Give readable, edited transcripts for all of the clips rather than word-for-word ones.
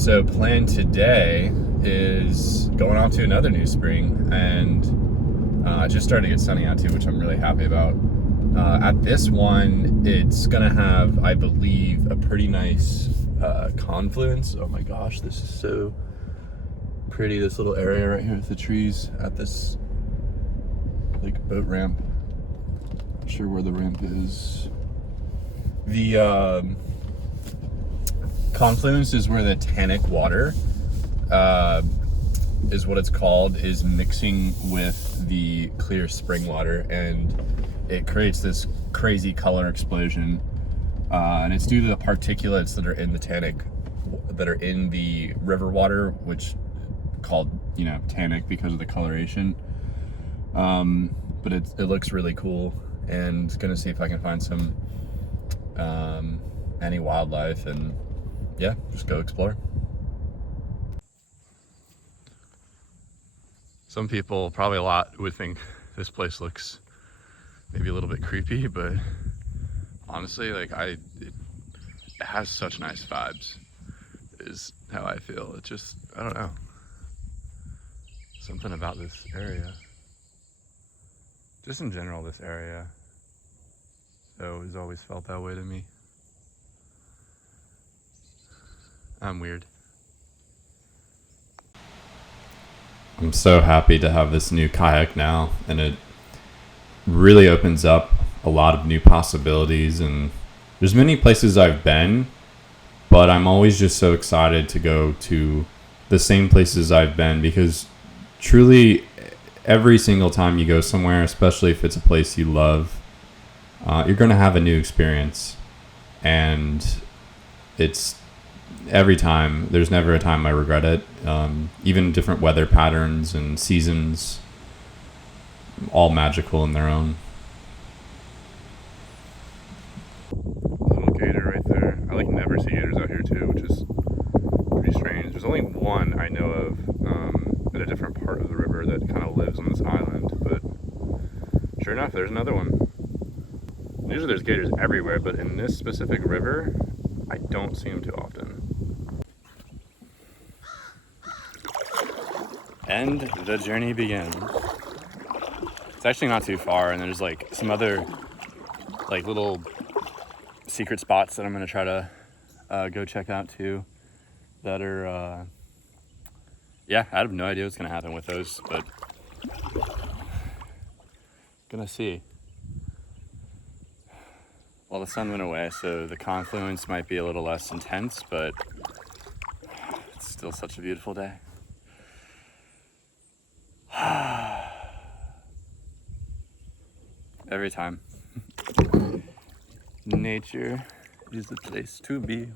So plan today is going on to another new spring, and just starting to get sunny out too, which I'm really happy about. At this one, it's gonna have, I believe, a pretty nice confluence. Oh my gosh, this is so pretty, this little area right here with the trees at this like boat ramp. Not sure where the ramp is. The confluence is where the tannic water is what it's called, is mixing with the clear spring water, and it creates this crazy color explosion, and it's due to the particulates that are in the tannic, that are in the river water, which called, tannic because of the coloration. But it looks really cool, and gonna see if I can find some any wildlife, and yeah, just go explore. Some people, probably a lot, would think this place looks maybe a little bit creepy, but honestly, it has such nice vibes, is how I feel. It just, I don't know, something about this area, just in general, this area, so it's always felt that way to me. I'm weird. I'm so happy to have this new kayak now, and it really opens up a lot of new possibilities. And there's many places I've been, but I'm always just so excited to go to the same places I've been, because truly every single time you go somewhere, especially if it's a place you love, you're going to have a new experience. And it's every time, there's never a time I regret it. Even different weather patterns and seasons, all magical in their own. Little gator right there. I never see gators out here too, which is pretty strange. There's only one I know of at a different part of the river that kind of lives on this island, but sure enough, there's another one. Usually there's gators everywhere, but in this specific river, I don't see them too often. And the journey begins. It's actually not too far, and there's some other little secret spots that I'm gonna try to go check out too, that are I have no idea what's gonna happen with those, but gonna see. Well, the sun went away, so the confluence might be a little less intense, but it's still such a beautiful day. Every time. Nature is the place to be.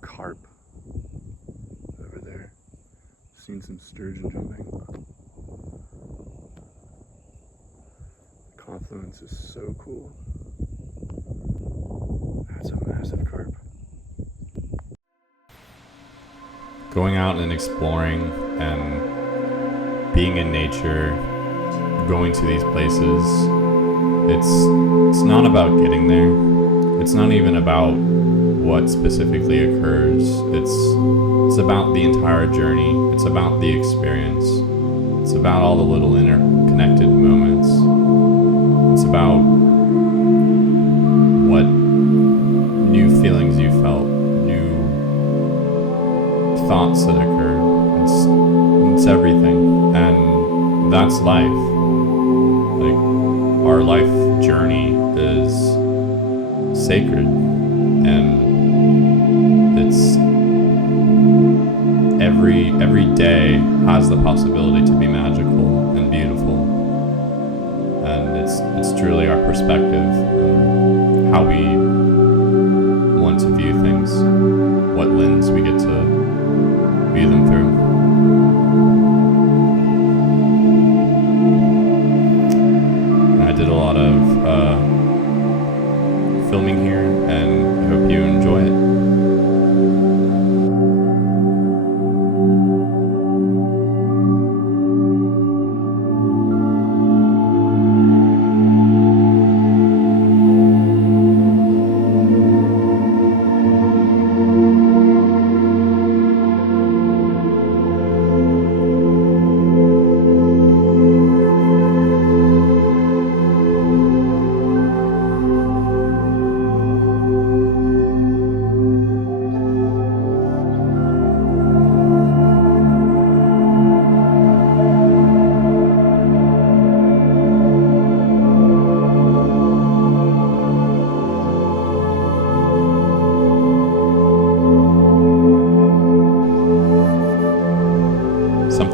Carp over there. Seen some sturgeon jumping. The confluence is so cool. That's a massive carp. Going out and exploring and being in nature, going to these places, it's not about getting there. It's not even about what specifically occurs. It's about the entire journey. It's about the experience. It's about all the little interconnected moments. It's about what new feelings you felt, new thoughts that occurred. It's everything, and that's life. Our life journey is sacred, and it's every day has the possibility to be magical and beautiful, and it's truly our perspective, how we want to view things, what lens we get to view them through. And I did a lot of filming here, and I hope you enjoy it.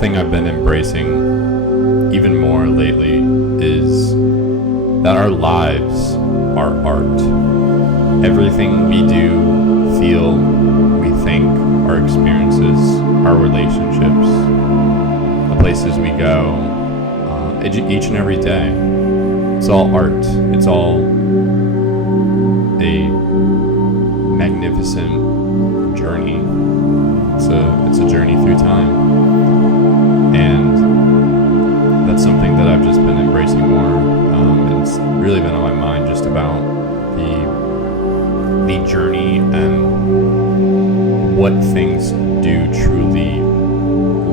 something I've been embracing even more lately is that our lives are art. Everything we do, feel, we think, our experiences, our relationships, the places we go, each and every day, it's all art. It's all a magnificent journey. It's a journey through time, and that's something that I've just been embracing more. And it's really been on my mind, just about the journey and what things do truly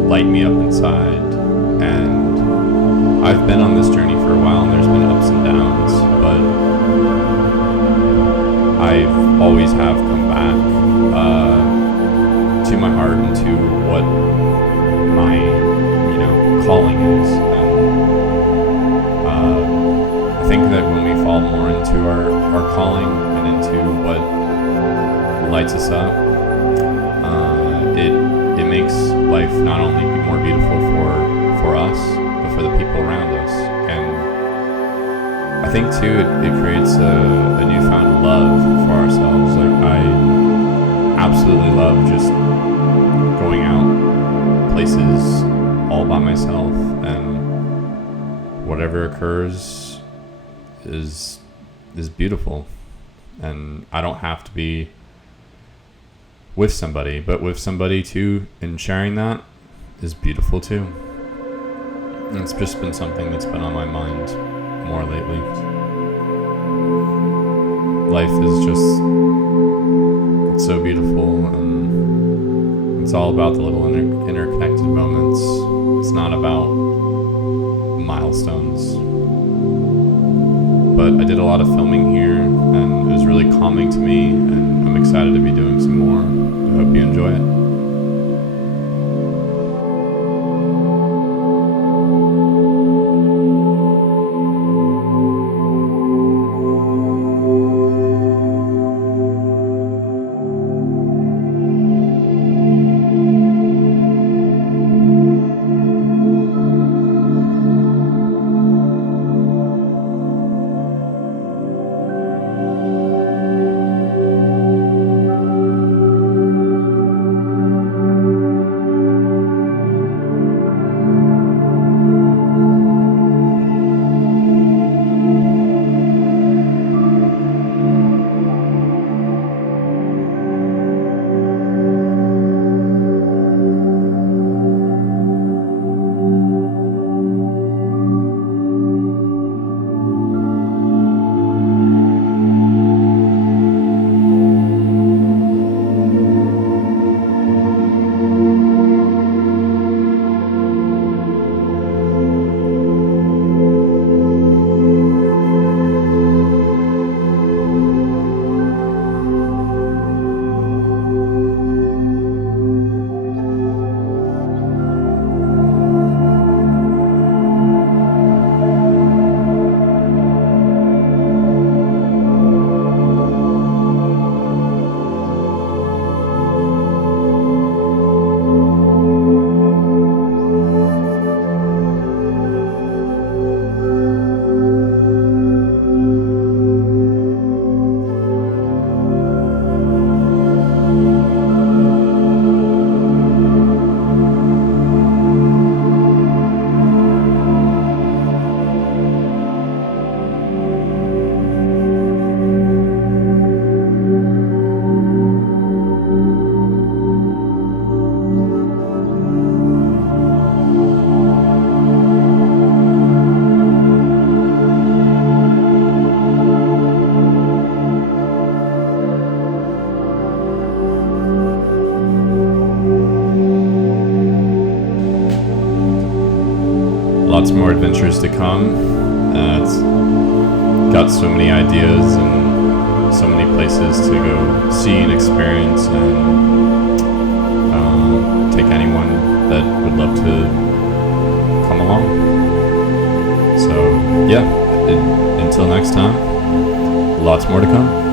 light me up inside. And I've been on this journey for a while, and there's been ups and downs, but I've always have come back to my heart and to what my calling is. And I think that when we fall more into our calling and into what lights us up, it makes life not only be more beautiful for us, but for the people around us. And I think too, it creates a newfound love for ourselves. Like, I absolutely love just going out places all by myself, and whatever occurs is beautiful. And I don't have to be with somebody, but with somebody too, and sharing that is beautiful too. And it's just been something that's been on my mind more lately. Life is just, it's so beautiful, and it's all about the little interconnected moments. It's not about milestones. But I did a lot of filming here, and it was really calming to me, and I'm excited to be doing some more. I hope you enjoy it. Lots more adventures to come. It's got so many ideas and so many places to go see and experience, and take anyone that would love to come along. So yeah, until next time, lots more to come.